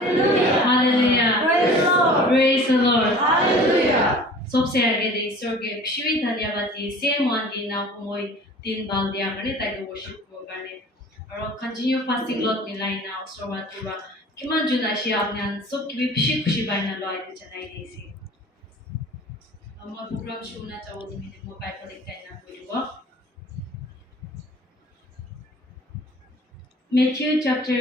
Hallelujah. Praise the Lord. Praise the Lord. Hallelujah. सबसे आगे दे ईश्वर के क्षुई धन्यवाद दी सेम वन दी ना कोई तीन बाल दिया करने ताकि वर्शिप को करने और कंटिन्यू फास्टिंग लॉट मिलाई ना उसरो वातुरा किमान जुदा शी आपने सब की भी खुशी खुशी बाइना लो आये चनाई दी सी हम प्रोग्राम शुरू ना चाहो दी मेरे मोबाइल पर देखते हैं ना कोई वो Matthew chapter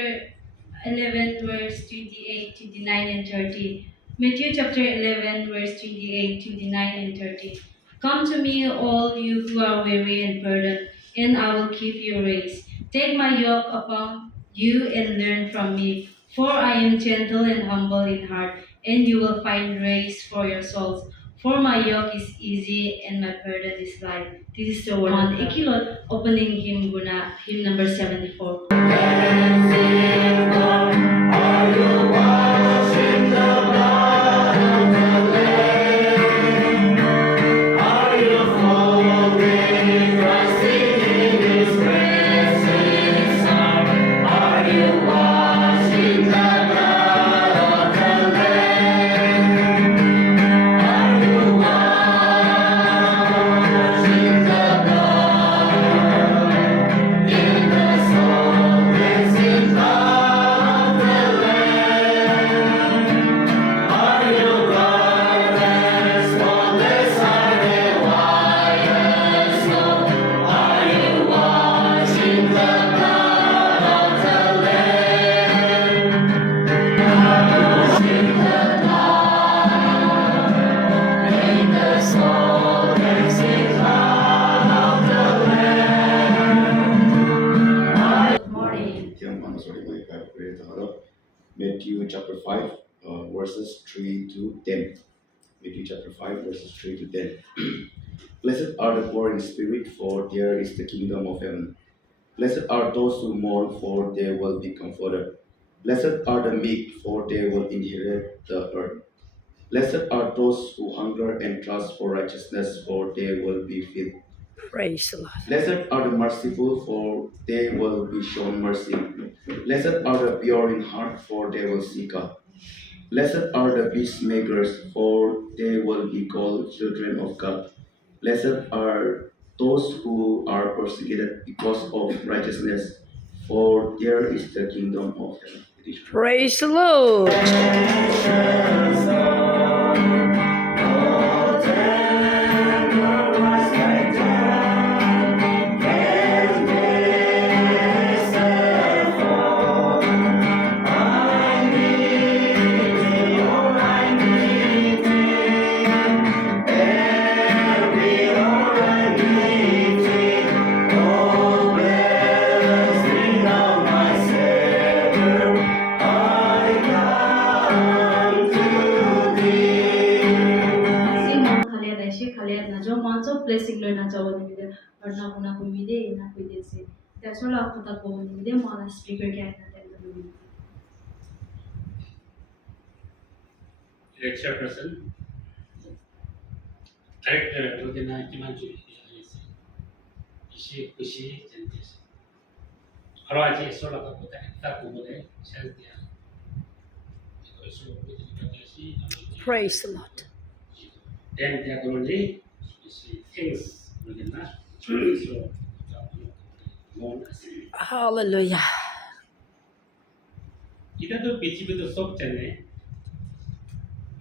11 verse 28, 29 and 30. Matthew chapter 11 verse 28, 29 and 30. Come to me all you who are weary and burdened, and I will give you rest. Take my yoke upon you and learn from me, for I am gentle and humble in heart, and you will find rest for your souls. For my yoke is easy and my burden is light. This is the word of Ikilot, opening hymn guna, hymn number 74. Matthew chapter 5, verses 3 to 10. Matthew chapter 5, verses 3 to 10. Blessed are the poor in spirit, for theirs is the kingdom of heaven. Blessed are those who mourn, for they will be comforted. Blessed are the meek, for they will inherit the earth. Blessed are those who hunger and thirst for righteousness, for they will be filled. Praise the Lord. Blessed are the merciful, for they will be shown mercy. Blessed are the pure in heart, for they will see God. Blessed are the peacemakers, for they will be called children of God. Blessed are those who are persecuted because of righteousness, for there is the kingdom of heaven. Praise the Lord. Blessing learn na chawo ni mide or na kuna ko mide na ko ide se that's all aku ta ko ni mide mala speaker ke na ten ni lecture person director rodina kimanju ishi kushi jantis araji sola ka kota ta ko bole shantia Praise the Lord. then they are going to things within that so known as Hallelujah. either the physical soft channel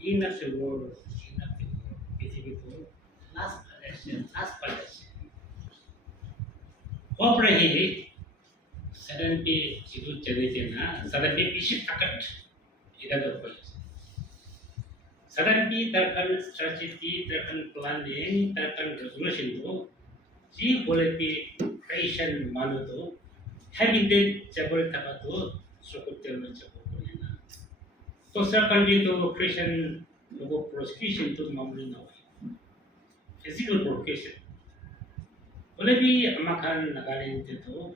in a world physical last palette Hopefully, suddenly itu cerita suddenly bisik takat ida berpolis. Suddenly terkan strategy, terkan planning, terkan resolution tu, si boleh pi creation malu tu, having the jabul takat tu, cukup terlalu cukup boleh na. So secondly tu creation, logo prosecution tu mampu na. Physical prosecution. Boleh pi amakan nagaling itu,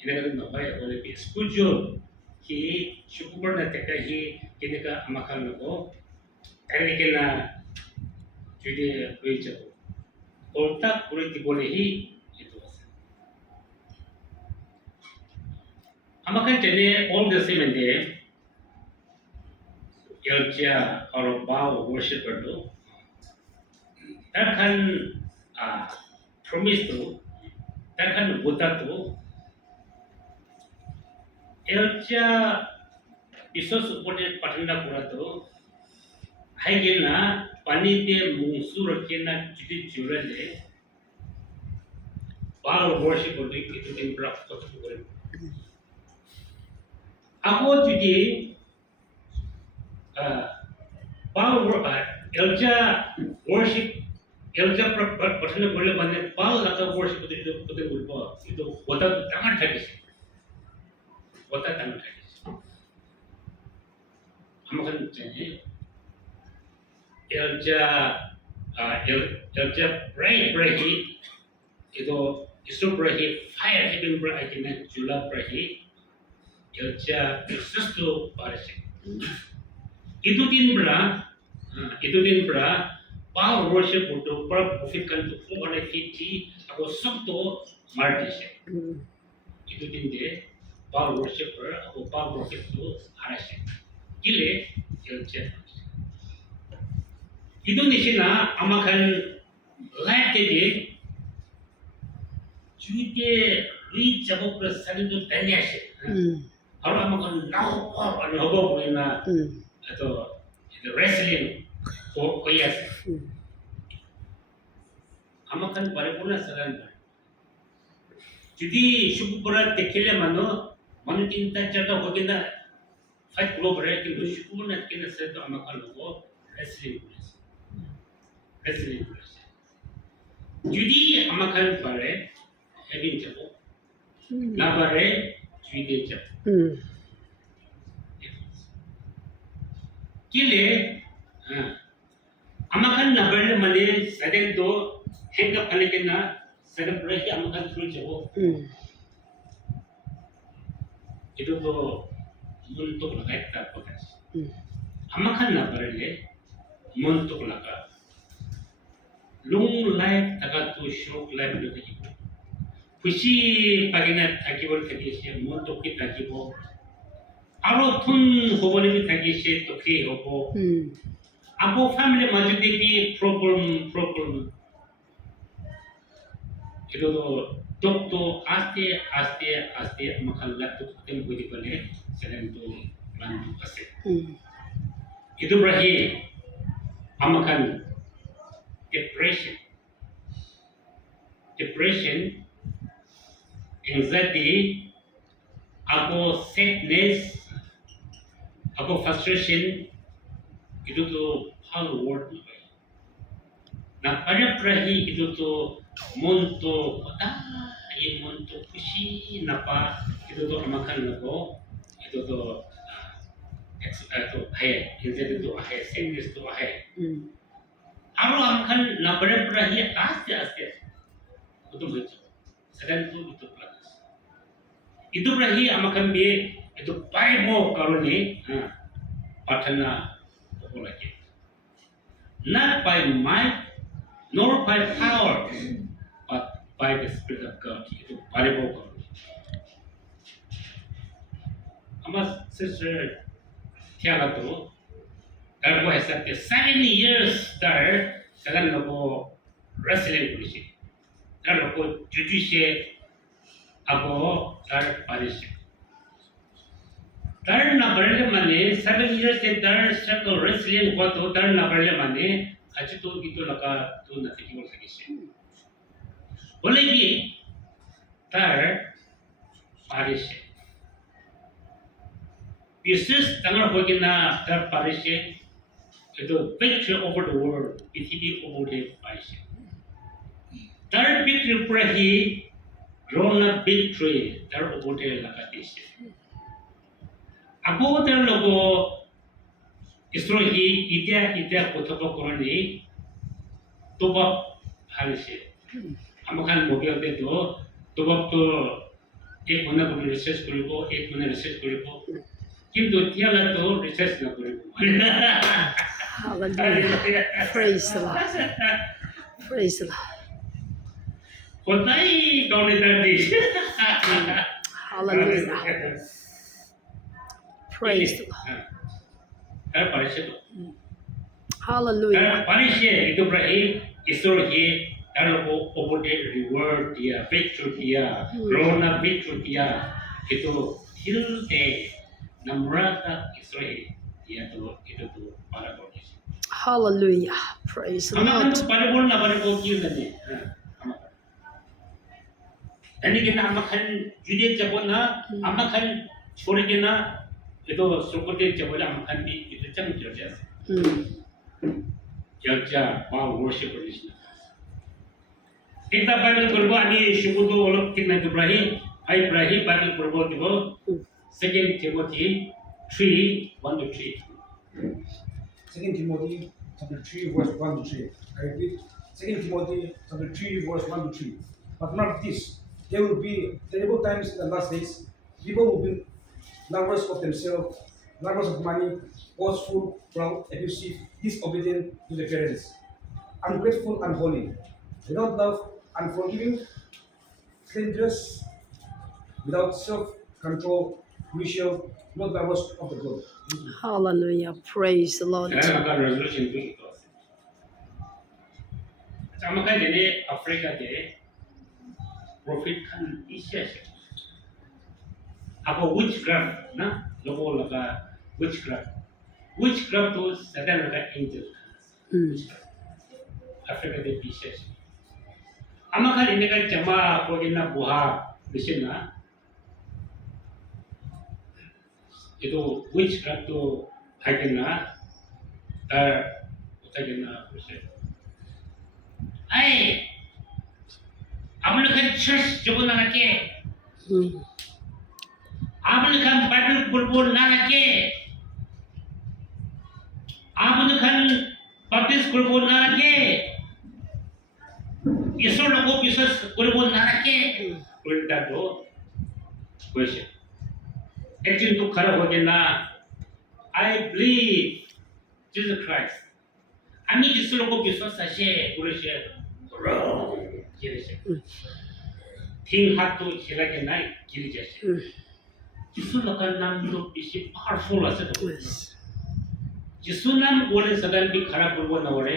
ini kan nampak boleh pi spiritual, ki syukur na teka hi kini ka amakan logo, kini kena jadi kerja. Otak boleh boleh hi itu. Amakan jadi all the same day, 열자 or bow worshipper도 딱한 promise도 딱한 보다도 열자 비서스 보내 파트나 보라도 하이게나 파니데 뭉수르케나 주디 주레데 bow worshipper도 itu timplak kotu kore ako judy Elja worship, Elja personal boleh banyak pal atau worship itu berubah itu wata tangan hadis, wata tangan hadis. Amakan jadi Elja berahi itu isu berahi fire heaven berahi na jula berahi Elja sesuatu parasik. Itu din bra power worship untuk per profit kan tu pun ada fiti aku sabto martishe itu din de power worshiper aku power profit tu harashe gile jelche itu ni sina amakan light de jude ri jabo prasad tu tanyashe aru amakan nau hobo buina atau itu wrestling koyas amakan paripurna saran jadi syukur tekele mano tinta chata hogina fight global কিন্তু syukur na kena seto amakan logo wrestling jadi amakan pare heavy jabo na pare juide jabo Kile, amakan nabar mane sadeng do hengga pale na sadeng berarti amakan through jabo. Itu to muntuk lagai tak potas. Amakan nabar le muntuk laga. Long life takat to short life do kajibo. Kushi pagina takibol kadisya muntuk kita takibo. আরো থুন হবলে থাকি সে তোকে হবো আবো family মাঝে দেখি problem itu to aste makalla to tem budi bale selen to bantu ase itu berahi amakan depression anxiety ako sadness ako frustration itu tuh hal word na pada prahi itu tuh monto monto kushi napa itu tuh amakan nako itu tuh hai itu tuh hai sadness tuh hai aro amakan na pada prahi aste itu begitu sedang itu plus itu prahi amakan be itu pai mo karone patana lagi not by might nor by power but by the spirit of God itu pai mo karone ama sister tiaga tu kalau saya sakit 7 years there sekarang aku wrestling polisi sekarang aku judicial aku paris Dar na barle mane 7 years se dar struggle wrestling huआ तो dar na barle mane आज तो gitu laka tu na tiki bol sakise बोले कि dar paris विशेष तंगड़ होगी ना dar paris itu victory over the world PTB over the paris dar victory prahi rona victory dar over the lakatise Aku ter logo istrohi ida kotopo koroni toba halise amakan mobil te to toba to ek mona ko research koribo kintu tiala to research na koribo Hallelujah. Praise the Lord. Praise the Lord. Kotai kaune tadi Hallelujah. Praise the Lord. তার পারিছে তো Hallelujah. তার পারিছে itu berarti Isor he তার ওপরে reward দিয়া victory দিয়া রোনা victory দিয়া itu hilde namrata Isor dia tu itu tu para bolis Hallelujah. Praise the amakan Lord. tu para bol na para bol kiu na ni amakan ani kena amakan jude jabon na amakan छोड़ के ना ये तो सुकोटे जबले amakan di itu cang jerja Mm. jerja mau worship religion kita Bible kurbo ani shukudo olok tikna Ibrahim ai Ibrahim Bible kurbo dibo 2 Timothy 3:1-3 2 Timothy chapter 3 verse 1 to 3. I repeat, 2 Timothy chapter 3 verse 1 to 3. But not this, there will be terrible times in the last days. People will be lovers of themselves, lovers of money, boastful, proud, abusive, disobedient to their parents, ungrateful, unholy, without love, unforgiving, slanderous, without self-control, crucial, not lovers of the good. Hallelujah. Praise the Lord. saya akan resolution tu itu sama kan jadi Afrika de profit kan isya apa witchcraft na logo laga witchcraft tu sedang laga angel Mm. Afrika de isya ama kan ini kan jama ko ina buha bisina itu witchcraft tu haikena tar utagena proses ai amul kan church jobo nangake Mm. amul kan bible bulbul nangake amul kan baptist bulbul nangake isor logo bisas bulbul nangake ulta do question একজন তো খারাপ হবে না I believe Jesus Christ আমি যিশু লোক বিশ্বাস আছে করেছে wrong করেছে তিন হাত তো ছেলেকে নাই গিরে যাচ্ছে Mm. যিশু লোকের নাম তো বেশি পাওয়ারফুল আছে তো Yes. যিশু নাম বলে সদান भी খারাপ করব না বলে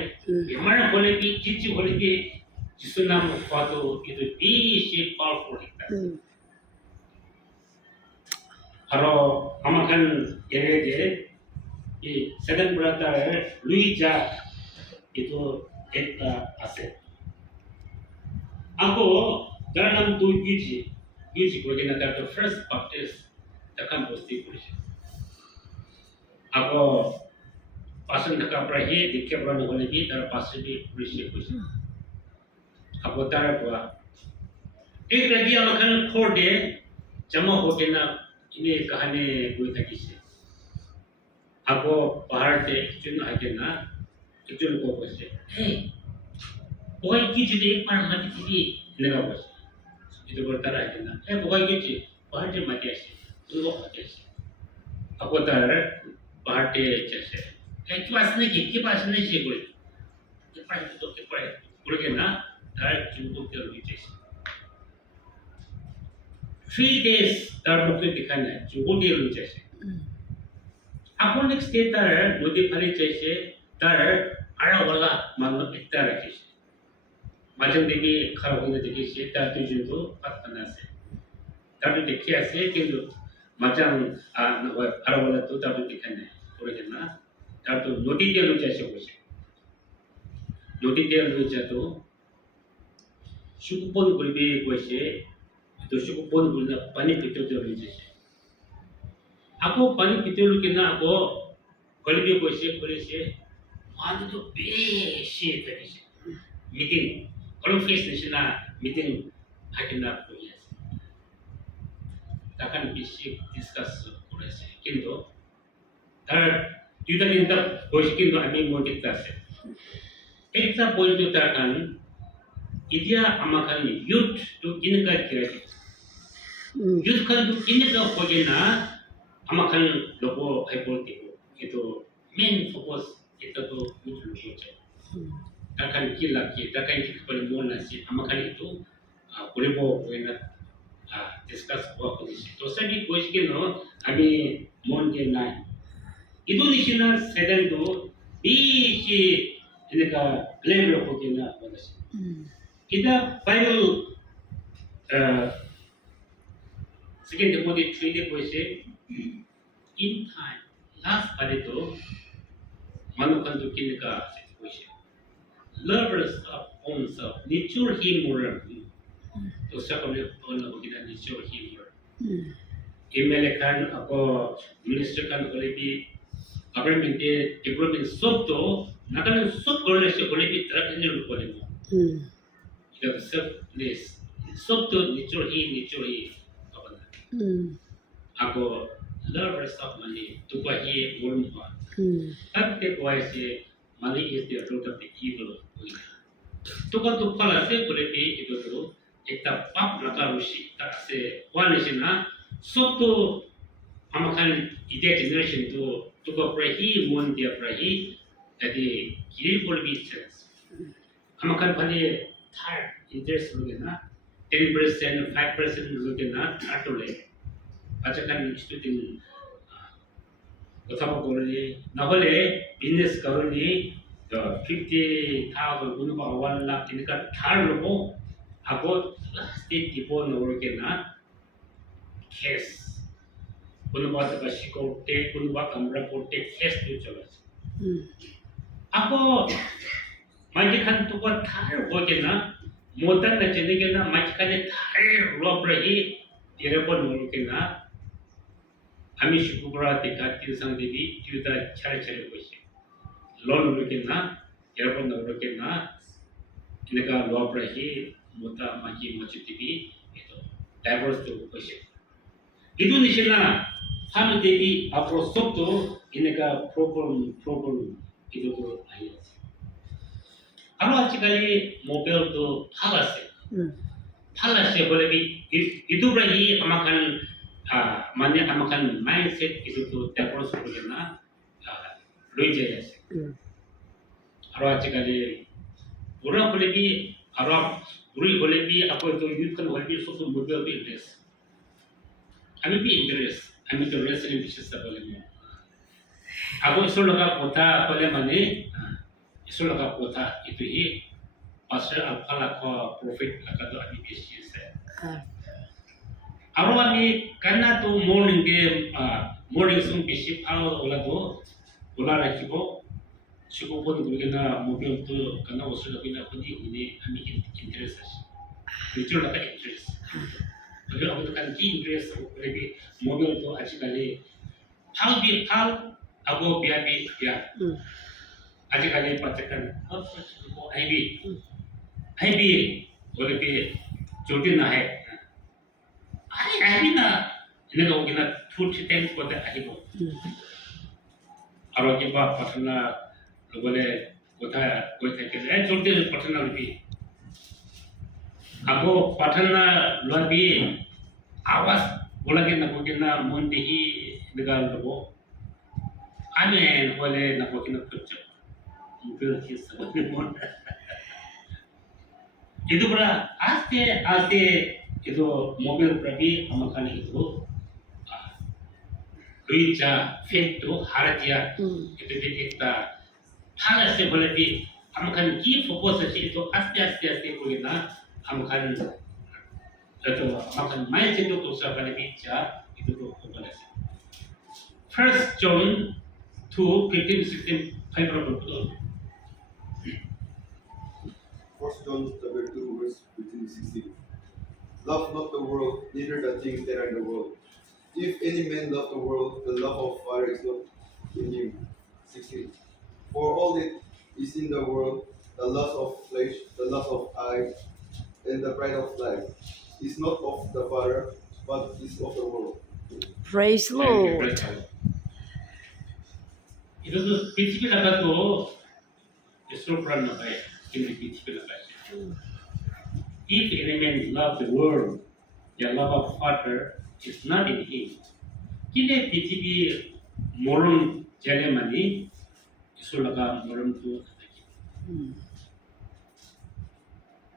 हमारा बोले भी किसी बोले भी যিশু নাম কত ಇದು বেশি পাওয়ারফুল একটা Mm. 바로 아마칸 얘네들 이 세단 브라더 루이자 itu eta ase ako dalam tu yuji bagaimana kata first baptist takkan pasti polisi ako pasan taka prahi dikya brana hole bi tar passe bi polisi polisi ako tara gua ek lagi amakan khorde jama hoke na ini कहानी कोई तकी से आपको पहाड़ से चुन आके ना चुन को बसे हे कोई की चीज एक बार मत की लगा बस itu bertara है ना हे कोई की चीज पहाड़ से मत ऐसे उनको मत ऐसे आपको तार पहाड़ से जैसे के पास नहीं से कोई के पास बोले के ना तार चुन को कर जैसे 3 days তার মুখে দেখায় না যোগদি রয়ে যাচ্ছে আপন নেক্সট ডে তার নদী ফালি চাইছে তার আড়া বলা মানুষ একটা রাখিছে মাঝে দেখি খারাপ হয়ে দেখেছে তার দুজন তো পাতখানা আছে তার তো দেখে আছে কিন্তু মাঝাম আড়া বলা তো তার তো দেখায় না করে না তার তো নদীতে রয়ে যাচ্ছে বসে নদীতে রয়ে যেত সুকুপন করবে বসে तो शुभ बोल बोलना पानी पीते हुए रह जाए आपको पानी पीते हुए कितना आपको कल भी कोई से मान तो बेशी तरीके से मीटिंग कॉन्फ्रेंस नेशनल मीटिंग हाकिना कोई है ताकन बेशी डिस्कस करे से किंतु तार युद्ध दिन तक कोई किंतु अभी मोटिता से एक ता पॉइंट तो ताकन इदिया amakan youth to kinka kira Mm. youth kan to kinka pogena amakan logo hypothetical itu main focus itu to youth logo takkan kila takkan kepala mona si amakan itu boleh pogena discuss apa kondisi to sabi kuis kino ami mon ke nai Indonesia 세상도 이시 그러니까 레벨로 보기는 어떠시? 이다 바이블 second Timothy 3 보이시 in time last 바리도 만족한 기니까 보이시 lovers of own self nature 힘을 또 시작하면 어느 거기다 nature 힘을 email ako minister kan olebi government development sobto nakalan sob korle se olebi track ni rupo ni mo ida sub this sobto nichur hi kapana ako lovers of money tupa hi mulum pa tatte boy se money is the root of the evil tuka tu pala se olebi itu tu ekta pap nakarushi ta se one is na sobto amakan ide generation tu tuko prahi mon dia prahi adi kiri bolbi chance amakan phale third interest lugena 10% 5% lugena atole achakan student othama korni nahole business karoni 50,000 unuba 1 lakh tinika third logo ako last day tipo norogena case kunuba taka shikote kunuba kamra kote case tu chalas ako maji khan to ko thar bogena motan na chene gena maji khan thar rob rahi terebon mulkena ami shukura tika tinsang devi tuta char chare boshi lon mulkena terebon mulkena ineka rob rahi mota maji mochi devi itu divorce tu boshi Indonesia 하는 대비 앞으로 속도 이네가 프로그램 이것도 아니었어. 바로 아직까지 모델도 팔았어요. 팔았어요. 그러면 이두라이 아마kan 만약 아마kan 마인셋 이것도 데버스 보려나 로이제였어요. 바로 아직까지 우리가 볼레비 아랍 우리 볼레비 앞으로 유익한 볼레비 속도 모델도 인트레스. Kami pi interest, kami to wrestling bisnes sa boleh mo. Ako isulaga kota boleh mani, isulaga kota itu hi pasal alpala ko profit akado ami bisnes sa. Aro ami karena to morning game, morning sung bisip ao olado, ola rakibo, suko pun bugena mobil tu karena usulaga bina kuni ini ami interest sa. Isulaga interest. Kalau aku tekan key interest lebih mobil tu asikali hal aku biar asikali pacakan IB boleh bi jodoh na hai IB na ini kau kena food system pada IB aro kita pasna boleh kota kita jodoh pasna lebih Ako patana luabi awas boleh nak kena mondihi dengan lobo. Ane boleh nak kena kerja. Mungkin kisah mon. Itu berapa? Aste itu mobil pergi amakan itu. Luiza fetu haratia itu kita halas boleh di amakan ki fokus itu aste boleh na. Amakan itu amakan mindset itu siapa lagi cah itu tu apa sih? First John 2:15-16 5 First John chapter 2 verse 15-16. Love not the world, neither the things that are in the world. If any man love the world, the love of Father is not in him. 16. For all that is in the world, the lust of flesh, the lust of eyes, and the pride of life is not of the Father, but is of the world. Praise Lord. Itu tu prinsip apa tu? Islam pernah apa? Ini prinsip apa? If any man love the world, the love of Father is not in him. Kita prinsip moron jalan mani, Islam laga moron tu.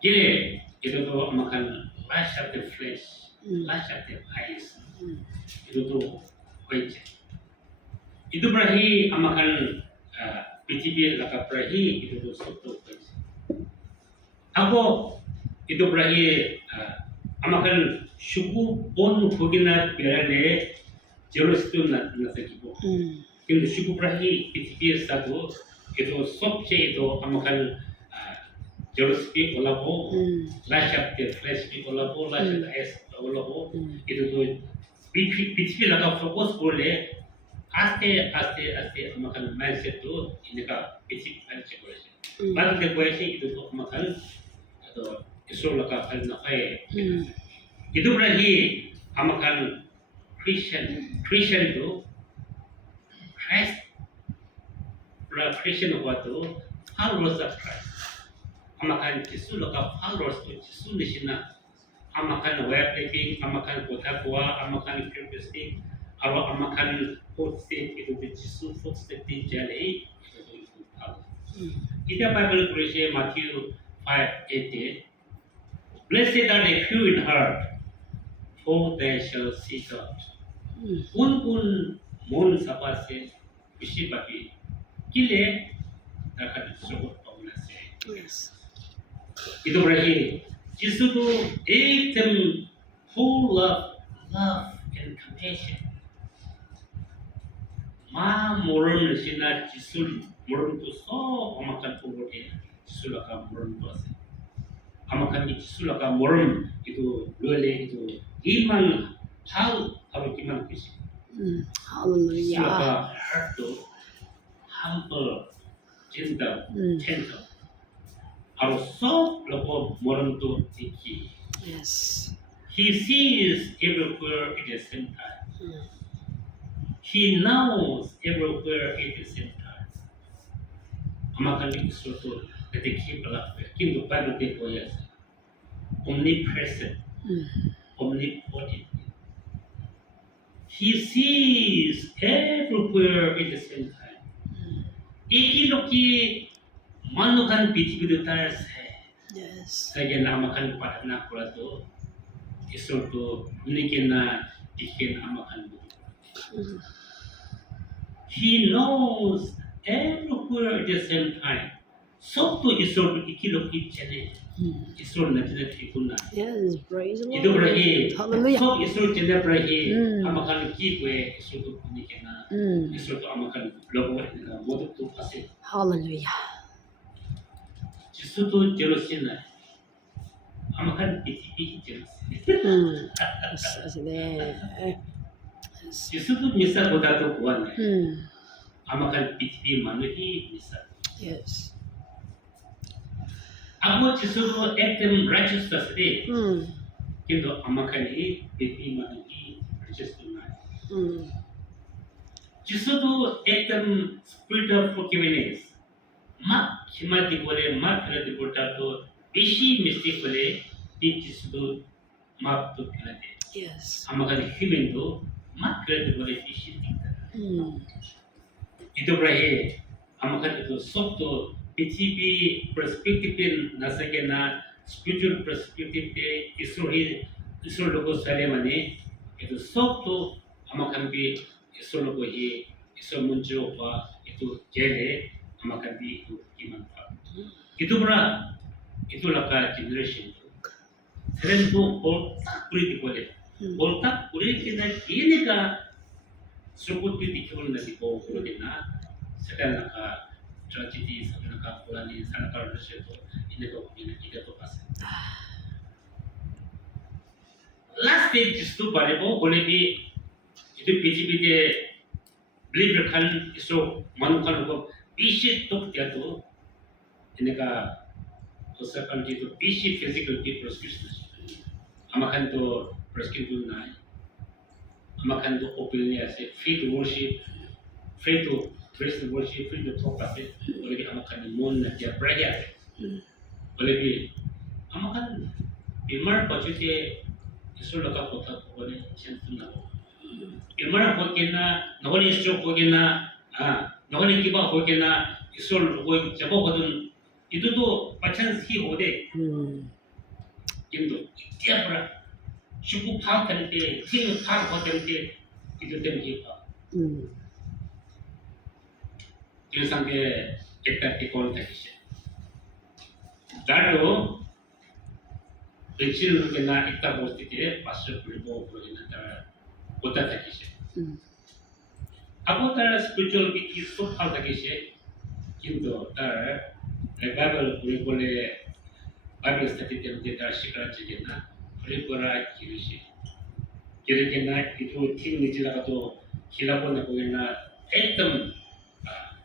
Kita itu tu makan lust of the flesh, lust of the eyes. Itu tu wajib. itu berarti amakan PTB laka berarti itu tu suatu kuis. Aku itu berarti amakan suku pon hugina berane jelas tu nak sekibu. কিন্তু suku berarti PTB satu itu sobje itu amakan jelas pi olabo, lashap te flash pi olabo, lashap es olabo itu tu PTB laka fokus boleh aste makan mindset tu ini ka basic mindset boleh. Baru dia boleh itu tu makan atau isu laka hal nakai. Itu berarti makan Christian tu Christian waktu followers of Christ. Makan isu laka followers tu isu di sini. Makan way of living, makan kota kuah, makan Christian. Kalau makan footstep itu Yesus footstep di jalan itu tahu. Kita Bible berisi Matthew 5:8. Blessed are the pure in heart, for they shall see God. Un mon sapase bisi babi kile dapat disebut pemulasi. Yes. Itu berarti Yesus itu ekdom full of love and compassion. Ma morum sina jisul morum tu so amakan punggoke jisul akan morum tu ase amakan jisul akan morum itu lele itu iman hal kalau iman kisi jisul Hallelujah. akan heart tu humble gentle gentle harus so loko morum tu tinggi. Yes. He sees everywhere at the same time. He knows everywhere at the same time. Amakan itu suatu detik pelak. কিন্তু Bible dia boleh omnipresent, omnipotent. He sees everywhere at the same time. Iki loki manukan pithibir tar Yes. saya namakan pada nak pula tu Isur tu mungkin bikin amakan tu. He knows everywhere at the same time. Sok tu Isur tu ikilo kichane. Isur na tidak ikuna. Yes. Praise the Itu Lord. berarti Hallelujah. sok Isur tidak berarti amakan kikwe Isur tu mungkin Mm. Isur tu amakan logo na modu tu pasti. Hallelujah. Isur tu jelusin na. Amakan PTB jelusin. Yes. Yes. Isur tu misal kota tu kuan. Mm. Amakan PTB manuhi misal. Yes. Aku Isur tu ekdom righteous tasde. Mm. কিন্তু আমাকে বেটি মানে কি richest নাই যিশুতো একদম spirit of forgiveness মা ক্ষমা দি বলে মা ফেলে দি বলটা তো বেশি মিস্টেক বলে এই যিশুতো মাপ তো ফেলে দে Yes. আমাকে হিউম্যান তো মা ফেলে দি বলে বেশি দিকটা Mm. itu berakhir amakan itu sokto PTB perspektif nasakena spiritual perspektif isur logo sale mane itu sokto amakan bi isur logo hi isur muncul apa itu jele amakan bi itu kimanfaat itu bera itu laka generation itu selain itu boltak puri boleh boltak puri kita ini ka Sukut itu dikebun dari bawah pulau dina, sekarang nak tragedi, sekarang nak pulau ni, sekarang nak Rusia tu, ini kau ini kita tu pas. Last stage itu pada bawah boleh di itu PGP dia beli berkan isu manukan kau bisi tu dia tu, ini kau usahakan itu bisi physical di prescription, amakan tu prescription naik. Makan tu openly ase free to worship, free to praise the worship, free to talk ase boleh di amakan mon na dia prayer ase boleh di amakan bimar pachute isu laka kota boleh sentu na bimar hokena naholi stroke hokena naholi kiba hokena isu logo jabo hodun itu tu pacan si hode কিন্তু dia pernah cukup hal tadi, sini hal hal tadi itu tempat. 길상에 একটা tickle থাকিছে তারও বেশিরভাগ না একটা বস্তিতে 500 পরিব প্রয়োজন তার কথা থাকিছে আবু তার স্পিরিচুয়াল কি সব ভাল থাকিছে কিন্তু তার বাইবেল বলে বাইবেল স্টাডিতে তার শিকার আছে না পরিপরা কিরিছে কিরিকেনা itu ঠিক নিচে লাগাতো খিলাবো না কই না একদম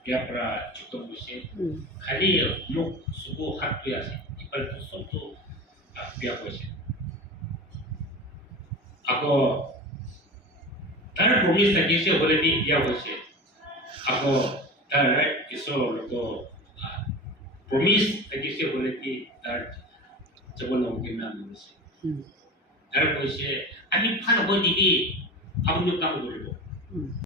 ইয়াপ্রা ছোট বসে খালি মুখ শুধু হাত ধুয়ে আছে এবার তো সব তো বিয়া হয়েছে আকৌ তার প্রমিস থাকিছে বলে বিয়া হয়েছে আকৌ তার কিছু লোক প্রমিস থাকিছে বলে কি তার জীবন অঙ্কে নাম হয়েছে তার কইছে আমি ভালো হয়ে দিবি আপনি কাম করব